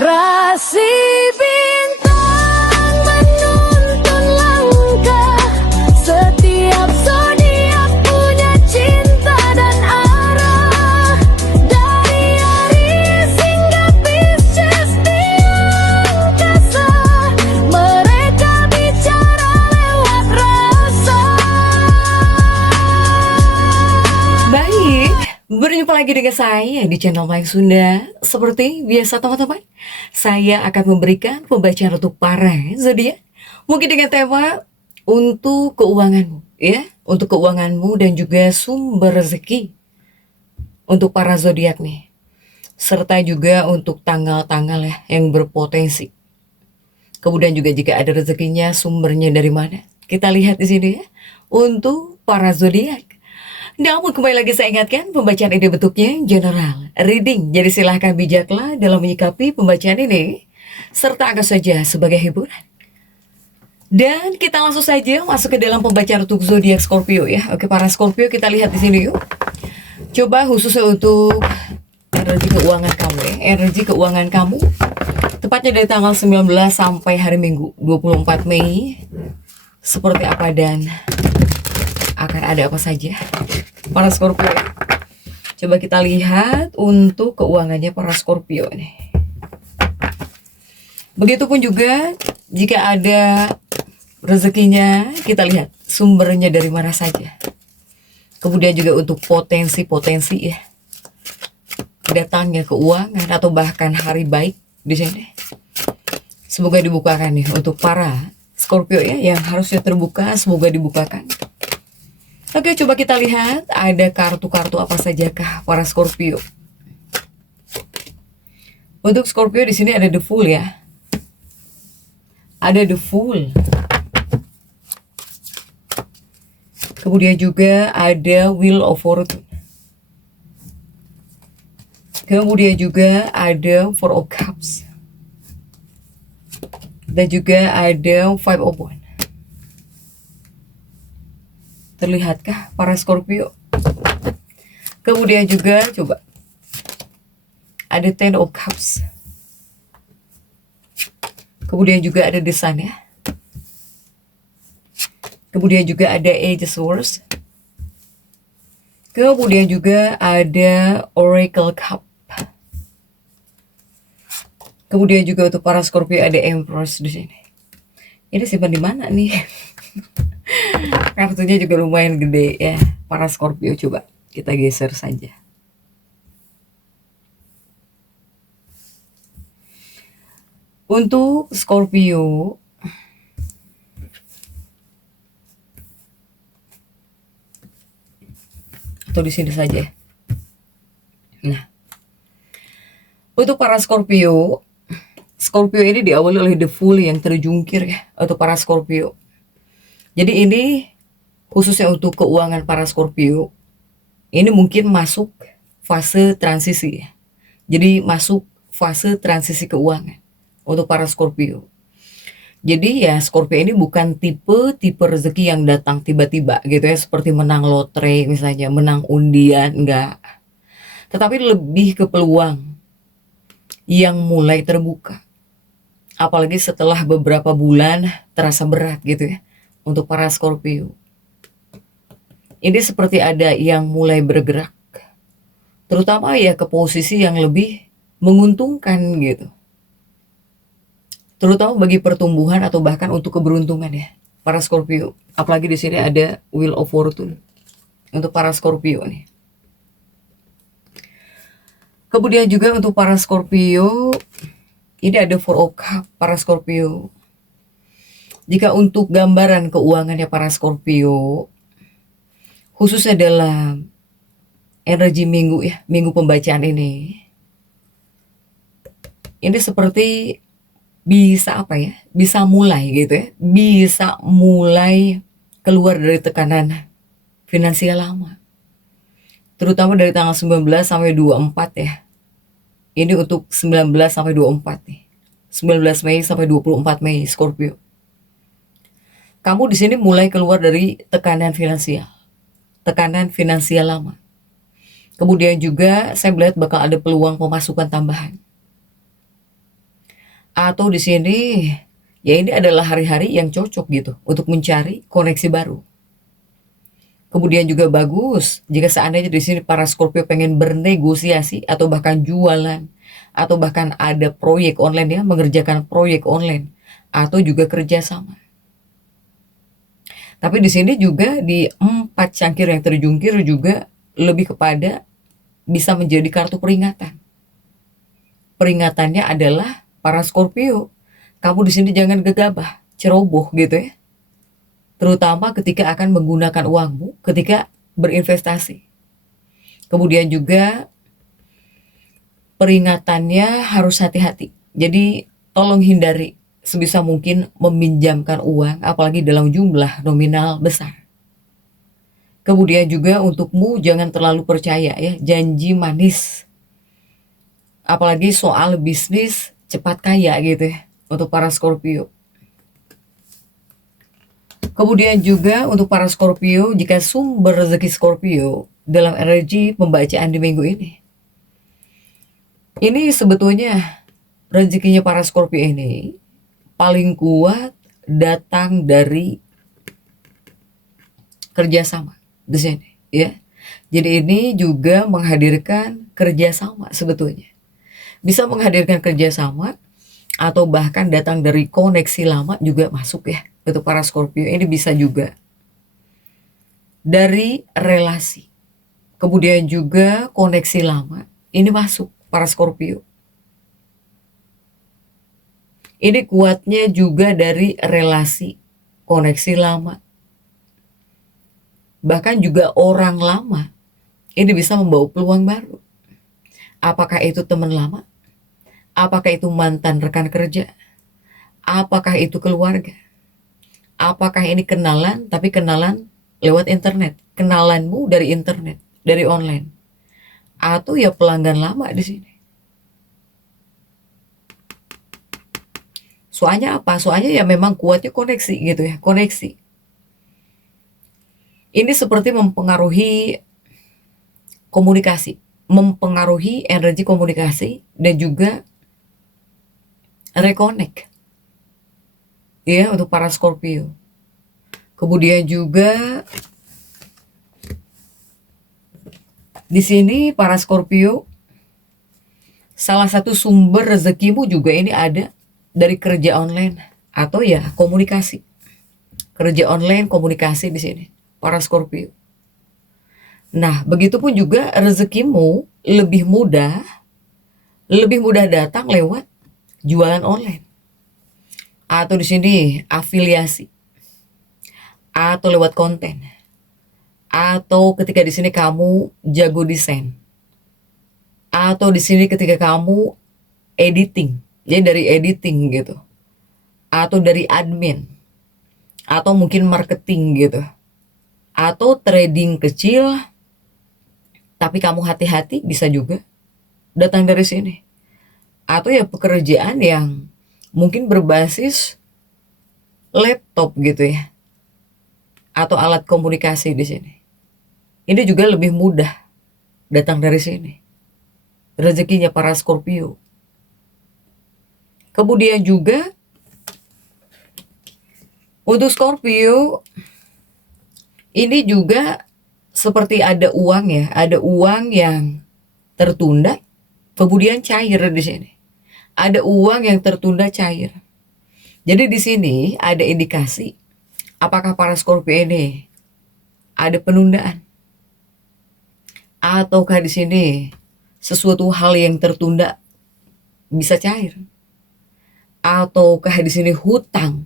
Rasi bintang menuntun langkah, setiap zodiak punya cinta dan arah. Dari Aries hingga Pisces di angkasa, mereka bicara lewat rasa. Baik, berjumpa lagi dengan saya di channel Mike Sunda. Seperti biasa teman-teman, saya akan memberikan pembacaan untuk para zodiak. Mungkin dengan tema untuk keuanganmu, ya, untuk keuanganmu dan juga sumber rezeki untuk para zodiak nih. Serta juga untuk tanggal-tanggal ya yang berpotensi. Kemudian juga jika ada rezekinya, sumbernya dari mana? Kita lihat di sini ya, untuk para zodiak. Namun kembali lagi saya ingatkan, pembacaan ini bentuknya general, reading. Jadi silahkan bijaklah dalam menyikapi pembacaan ini, serta anggap saja sebagai hiburan. Dan kita langsung saja masuk ke dalam pembacaan untuk zodiak Scorpio ya. Oke, para Scorpio kita lihat di sini yuk. Coba khususnya untuk energi keuangan kamu ya, energi keuangan kamu. Tepatnya dari tanggal 19 sampai hari Minggu 24 Mei. Seperti apa dan akan ada apa saja para Scorpio. Coba kita lihat untuk keuangannya para Scorpio nih. Begitupun juga jika ada rezekinya, kita lihat sumbernya dari mana saja. Kemudian juga untuk potensi-potensi ya, datangnya keuangan atau bahkan hari baik di sini. Semoga dibukakan nih untuk para Scorpio ya, yang harusnya terbuka, semoga dibukakan. Oke, coba kita lihat ada kartu-kartu apa sajakah para Scorpio. Untuk Scorpio di sini ada The Fool ya. Ada The Fool. Kemudian juga ada Wheel of Fortune. Kemudian juga ada Four of Cups. Dan juga ada Five of Wands. Terlihatkah para Scorpio? Kemudian juga coba ada Ten of Cups. Kemudian juga ada The Sun ya. Kemudian juga ada Eight of Swords. Kemudian juga ada Oracle Cup. Kemudian juga untuk para Scorpio ada Empress di sini. Ini simpan di mana nih? Kartunya juga lumayan gede ya para Scorpio. Coba kita geser saja. Untuk Scorpio, atau di sini saja. Nah, untuk para Scorpio, Scorpio ini diawali oleh The Fool yang terjungkir ya untuk para Scorpio. Jadi ini khususnya untuk keuangan para Scorpio, ini mungkin masuk fase transisi ya. Jadi masuk fase transisi keuangan untuk para Scorpio. Jadi ya Scorpio ini bukan tipe rezeki yang datang tiba-tiba gitu ya, seperti menang lotre misalnya, menang undian, enggak. Tetapi lebih ke peluang yang mulai terbuka. Apalagi setelah beberapa bulan terasa berat gitu ya untuk para Scorpio. Ini seperti ada yang mulai bergerak, terutama ya ke posisi yang lebih menguntungkan gitu. Terutama bagi pertumbuhan atau bahkan untuk keberuntungan ya para Scorpio. Apalagi di sini ada Wheel of Fortune untuk para Scorpio nih. Kemudian juga untuk para Scorpio, ini ada Four of Cups para Scorpio. Jika untuk gambaran keuangannya para Scorpio, khususnya dalam energi minggu ya, minggu pembacaan ini seperti bisa apa ya, bisa mulai gitu ya, bisa mulai keluar dari tekanan finansial lama. Terutama dari tanggal 19 sampai 24 ya. Ini untuk 19 sampai 24 nih. 19 Mei sampai 24 Mei Scorpio. Kamu di sini mulai keluar dari tekanan finansial lama. Kemudian juga saya melihat bakal ada peluang pemasukan tambahan. Atau di sini ya ini adalah hari-hari yang cocok gitu untuk mencari koneksi baru. Kemudian juga bagus jika seandainya di sini para Scorpio pengen bernegosiasi atau bahkan jualan atau bahkan ada proyek online ya, mengerjakan proyek online atau juga kerjasama. Tapi di sini juga di 4 cangkir yang terjungkir juga lebih kepada bisa menjadi kartu peringatan. Peringatannya adalah para Scorpio, kamu di sini jangan gegabah, ceroboh gitu ya. Terutama ketika akan menggunakan uangmu ketika berinvestasi. Kemudian juga peringatannya harus hati-hati. Jadi tolong hindari sebisa mungkin meminjamkan uang apalagi dalam jumlah nominal besar. Kemudian juga untukmu jangan terlalu percaya ya janji manis. Apalagi soal bisnis cepat kaya gitu ya untuk para Scorpio. Kemudian juga untuk para Scorpio, jika sumber rezeki Scorpio dalam energi pembacaan di minggu ini sebetulnya rezekinya para Scorpio ini paling kuat datang dari kerjasama di sini ya. Jadi ini juga menghadirkan kerjasama sebetulnya. Bisa menghadirkan kerjasama atau bahkan datang dari koneksi lama juga masuk ya untuk para Scorpio. Ini bisa juga dari relasi. Kemudian juga koneksi lama ini masuk para Scorpio. Ini kuatnya juga dari relasi, koneksi lama. Bahkan juga orang lama ini bisa membawa peluang baru. Apakah itu teman lama? Apakah itu mantan rekan kerja? Apakah itu keluarga? Apakah ini kenalan, tapi kenalan lewat internet? Kenalanmu dari internet, dari online. Atau ya pelanggan lama di sini. Soalnya apa? Soalnya ya memang kuatnya koneksi gitu ya, koneksi. Ini seperti mempengaruhi komunikasi, mempengaruhi energi komunikasi dan juga reconnect. Ya, untuk para Scorpio. Kemudian juga di sini para Scorpio, salah satu sumber rezekimu juga ini ada dari kerja online atau ya komunikasi. Kerja online, komunikasi di sini para Scorpio. Nah, begitupun juga rezekimu lebih mudah datang lewat jualan online. Atau di sini afiliasi. Atau lewat konten. Atau ketika di sini kamu jago desain. Atau di sini ketika kamu editing. Jadi dari editing gitu. Atau dari admin. Atau mungkin marketing gitu. Atau trading kecil. Tapi kamu hati-hati bisa juga datang dari sini. Atau ya pekerjaan yang mungkin berbasis laptop gitu ya. Atau alat komunikasi di sini. Ini juga lebih mudah datang dari sini. Rezekinya para Scorpio. Kemudian juga untuk Scorpio ini juga seperti ada uang ya, ada uang yang tertunda kemudian cair di sini. Ada uang yang tertunda cair. Jadi di sini ada indikasi apakah para Scorpio ini ada penundaan? Ataukah di sini sesuatu hal yang tertunda bisa cair? Ataukah di sini hutang?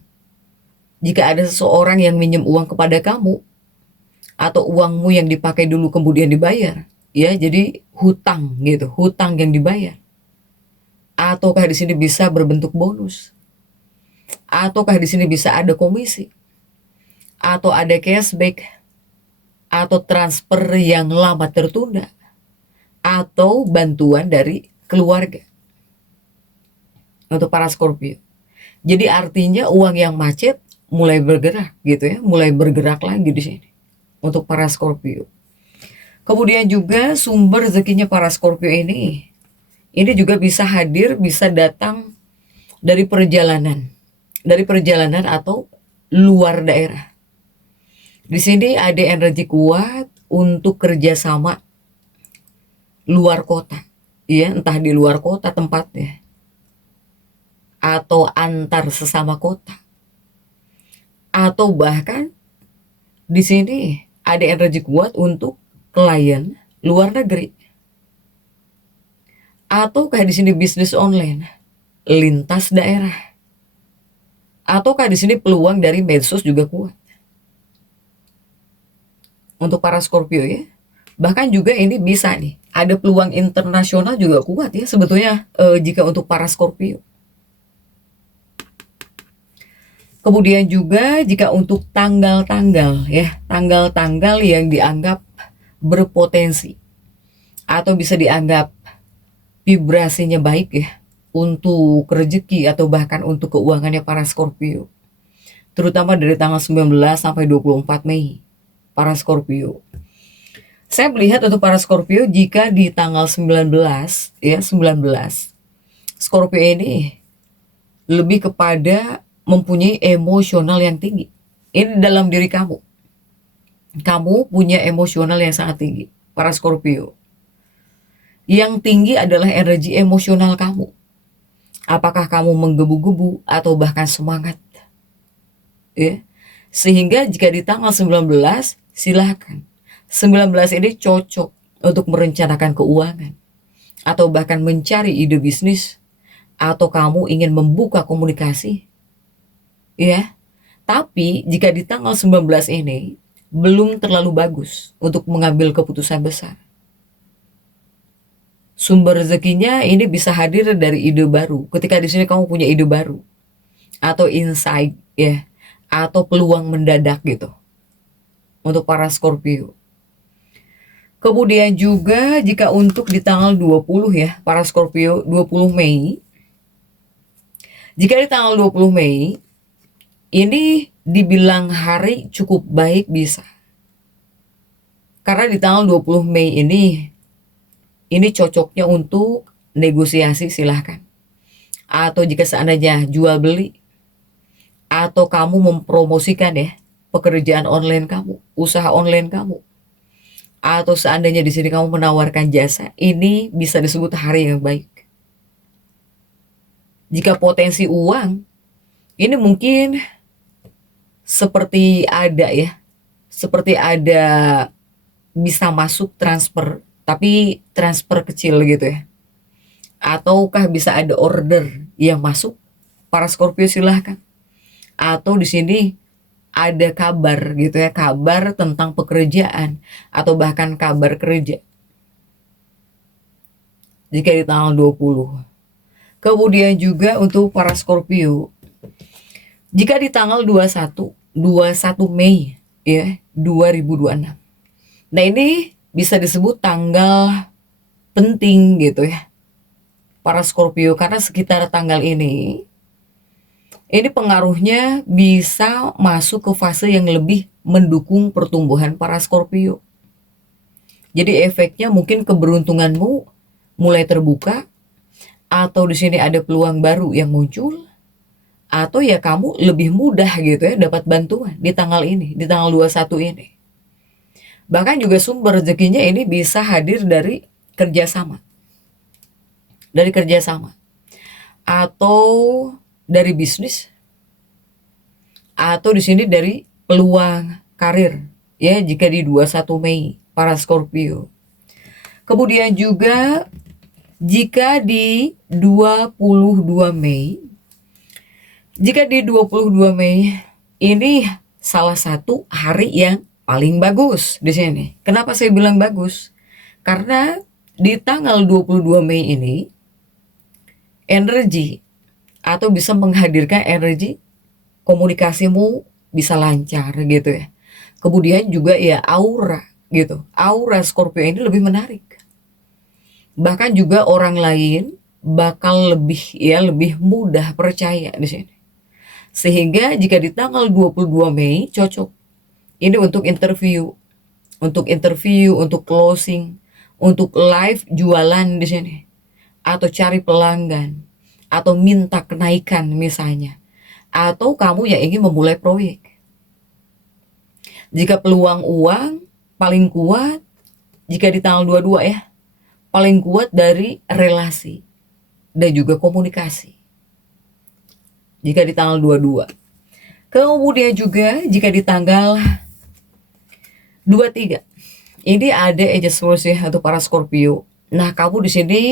Jika ada seseorang yang minjem uang kepada kamu atau uangmu yang dipakai dulu kemudian dibayar, ya jadi hutang gitu, hutang yang dibayar. Ataukah di sini bisa berbentuk bonus? Ataukah di sini bisa ada komisi? Atau ada cashback? Atau transfer yang lama tertunda? Atau bantuan dari keluarga? Untuk para Scorpio. Jadi artinya uang yang macet mulai bergerak gitu ya, mulai bergerak lagi di sini. Untuk para Scorpio. Kemudian juga sumber rezekinya para Scorpio ini juga bisa hadir, bisa datang dari perjalanan atau luar daerah. Di sini ada energi kuat untuk kerjasama luar kota, ya, entah di luar kota tempatnya atau antar sesama kota, atau bahkan di sini ada energi kuat untuk klien luar negeri, atau kayak di sini bisnis online lintas daerah, atau kayak di sini peluang dari medsos juga kuat untuk para Scorpio ya. Bahkan juga ini bisa nih, ada peluang internasional juga kuat ya sebetulnya jika untuk para Scorpio. Kemudian juga jika untuk tanggal-tanggal ya, tanggal-tanggal yang dianggap berpotensi atau bisa dianggap vibrasinya baik ya untuk rezeki atau bahkan untuk keuangannya para Scorpio. Terutama dari tanggal 19 sampai 24 Mei para Scorpio. Saya melihat untuk para Scorpio jika di tanggal 19 ya, 19 Scorpio ini lebih kepada mempunyai emosional yang tinggi. Ini dalam diri kamu. Kamu punya emosional yang sangat tinggi, para Scorpio. Yang tinggi adalah energi emosional kamu. Apakah kamu menggebu-gebu atau bahkan semangat? Ya. Sehingga jika di tanggal 19, silakan. 19 ini cocok untuk merencanakan keuangan atau bahkan mencari ide bisnis, atau kamu ingin membuka komunikasi. Ya. Tapi jika di tanggal 19 ini belum terlalu bagus untuk mengambil keputusan besar. Sumber rezekinya ini bisa hadir dari ide baru. Ketika di sini kamu punya ide baru atau insight ya, atau peluang mendadak gitu untuk para Scorpio. Kemudian juga jika untuk di tanggal 20 ya, para Scorpio, 20 Mei. Jika di tanggal 20 Mei ini dibilang hari cukup baik bisa. Karena di tanggal 20 Mei ini cocoknya untuk negosiasi silahkan. Atau jika seandainya jual beli, atau kamu mempromosikan ya pekerjaan online kamu, usaha online kamu. Atau seandainya di sini kamu menawarkan jasa, ini bisa disebut hari yang baik. Jika potensi uang, ini mungkin seperti ada ya, seperti ada bisa masuk transfer, tapi transfer kecil gitu ya. Ataukah bisa ada order yang masuk, para Scorpio silahkan. Atau di sini ada kabar gitu ya, kabar tentang pekerjaan atau bahkan kabar kerja. Jika di tanggal 20. Kemudian juga untuk para Scorpio, jika di tanggal 21 Mei ya, 2026. Nah, ini bisa disebut tanggal penting gitu ya, para Scorpio, karena sekitar tanggal ini pengaruhnya bisa masuk ke fase yang lebih mendukung pertumbuhan para Scorpio. Jadi efeknya mungkin keberuntunganmu mulai terbuka, atau di sini ada peluang baru yang muncul, atau ya kamu lebih mudah gitu ya dapat bantuan di tanggal ini, di tanggal 21 ini. Bahkan juga sumber rezekinya ini bisa hadir dari kerjasama. Dari kerjasama. Atau dari bisnis. Atau di sini dari peluang karir. Ya, jika di 21 Mei, para Scorpio. Kemudian juga jika di 22 Mei, jika di 22 Mei ini salah satu hari yang paling bagus di sini. Kenapa saya bilang bagus? Karena di tanggal 22 Mei ini energi atau bisa menghadirkan energi komunikasimu bisa lancar gitu ya. Kemudian juga ya aura gitu. Aura Scorpio ini lebih menarik. Bahkan juga orang lain bakal lebih mudah percaya di sini. Sehingga jika di tanggal 22 Mei cocok. Ini untuk interview, untuk closing, untuk live jualan di sini, atau cari pelanggan, atau minta kenaikan misalnya, atau kamu yang ingin memulai proyek. Jika peluang uang paling kuat, jika di tanggal 22 ya, paling kuat dari relasi dan juga komunikasi. Jika di tanggal 22. Kemudian juga jika di tanggal 23. Ini ada Aegis Force ya untuk para Scorpio. Nah, kamu di sini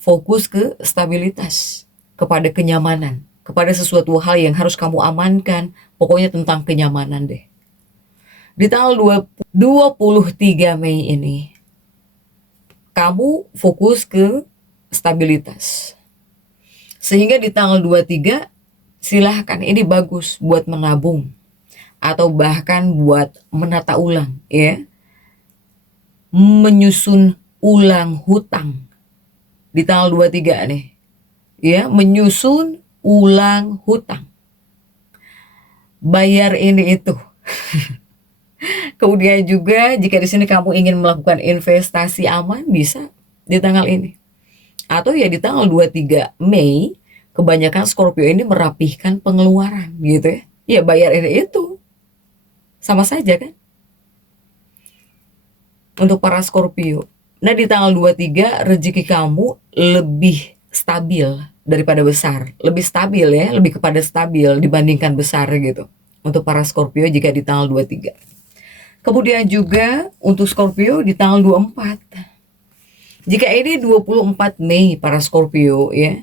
fokus ke stabilitas, kepada kenyamanan, kepada sesuatu hal yang harus kamu amankan, pokoknya tentang kenyamanan deh. Di tanggal 23 Mei ini, kamu fokus ke stabilitas. Sehingga di tanggal 23, silahkan, ini bagus buat menabung, atau bahkan buat menata ulang, ya. Menyusun ulang hutang. Di tanggal 23 nih, ya, menyusun ulang hutang. Bayar ini itu. Kemudian juga jika di sini kamu ingin melakukan investasi aman, bisa di tanggal ini. Atau ya di tanggal 23 Mei, kebanyakan Scorpio ini merapihkan pengeluaran gitu ya. Ya bayar ini itu. Sama saja kan? Untuk para Scorpio. Nah, di tanggal 23 rezeki kamu lebih stabil daripada besar. Lebih stabil ya, lebih kepada stabil dibandingkan besar gitu. Untuk para Scorpio jika di tanggal 23. Kemudian juga untuk Scorpio di tanggal 24. Jika ini 24 Mei para Scorpio ya.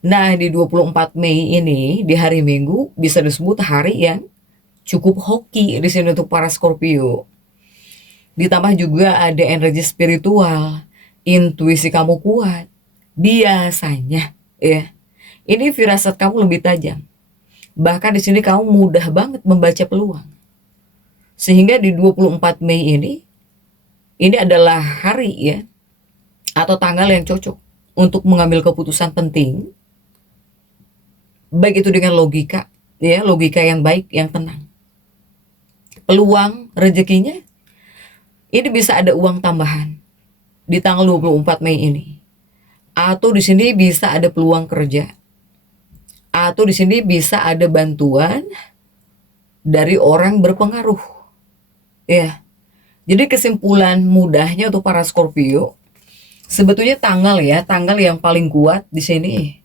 Nah, di 24 Mei ini di hari Minggu bisa disebut hari yang cukup hoki di sini untuk para Scorpio. Ditambah juga ada energi spiritual, intuisi kamu kuat. Biasanya ya. Ini firasat kamu lebih tajam. Bahkan di sini kamu mudah banget membaca peluang. Sehingga di 24 Mei ini adalah hari ya, atau tanggal yang cocok untuk mengambil keputusan penting. Baik itu dengan logika, ya, logika yang baik, yang tenang. Peluang rezekinya, ini bisa ada uang tambahan di tanggal 24 Mei ini. Atau di sini bisa ada peluang kerja. Atau di sini bisa ada bantuan dari orang berpengaruh. Ya. Jadi kesimpulan mudahnya untuk para Scorpio, sebetulnya tanggal yang paling kuat di sini.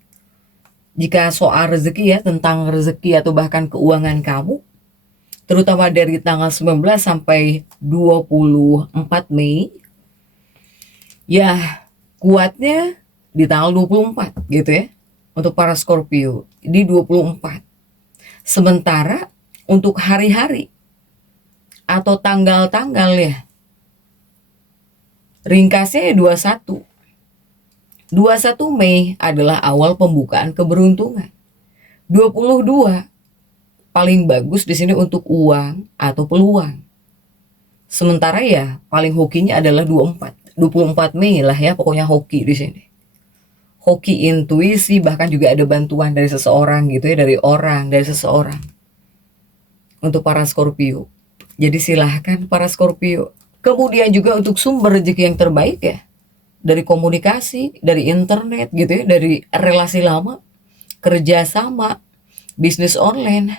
Jika soal rezeki ya, tentang rezeki atau bahkan keuangan kamu, terutama dari tanggal 19 sampai 24 Mei, ya kuatnya di tanggal 24 gitu ya, untuk para Scorpio, di 24. Sementara untuk hari-hari atau tanggal-tanggal ya, ringkasnya ya 21. 21 Mei adalah awal pembukaan keberuntungan. 22 paling bagus di sini untuk uang atau peluang. Sementara ya paling hokinya adalah 24 Mei lah ya, pokoknya hoki di sini. Hoki intuisi, bahkan juga ada bantuan dari seseorang gitu ya, dari seseorang. Untuk para Scorpio. Jadi silahkan para Scorpio. Kemudian juga untuk sumber rezeki yang terbaik ya, dari komunikasi, dari internet gitu ya, dari relasi lama, kerjasama, bisnis online,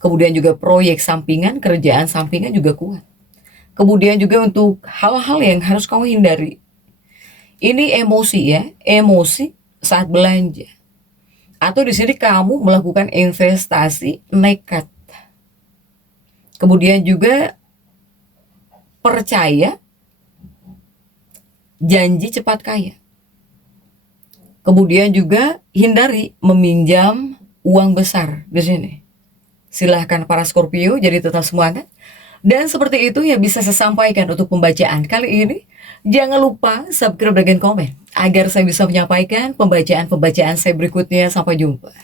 kemudian juga proyek sampingan, kerjaan sampingan juga kuat. Kemudian juga untuk hal-hal yang harus kamu hindari. Ini emosi ya, emosi saat belanja. Atau di sini kamu melakukan investasi nekat. Kemudian juga percaya janji cepat kaya. Kemudian juga hindari meminjam uang besar di sini. Silahkan para Scorpio jadi tetap semangat. Dan seperti itu ya bisa saya sampaikan untuk pembacaan kali ini. Jangan lupa subscribe dan komen agar saya bisa menyampaikan pembacaan-pembacaan saya berikutnya. Sampai jumpa.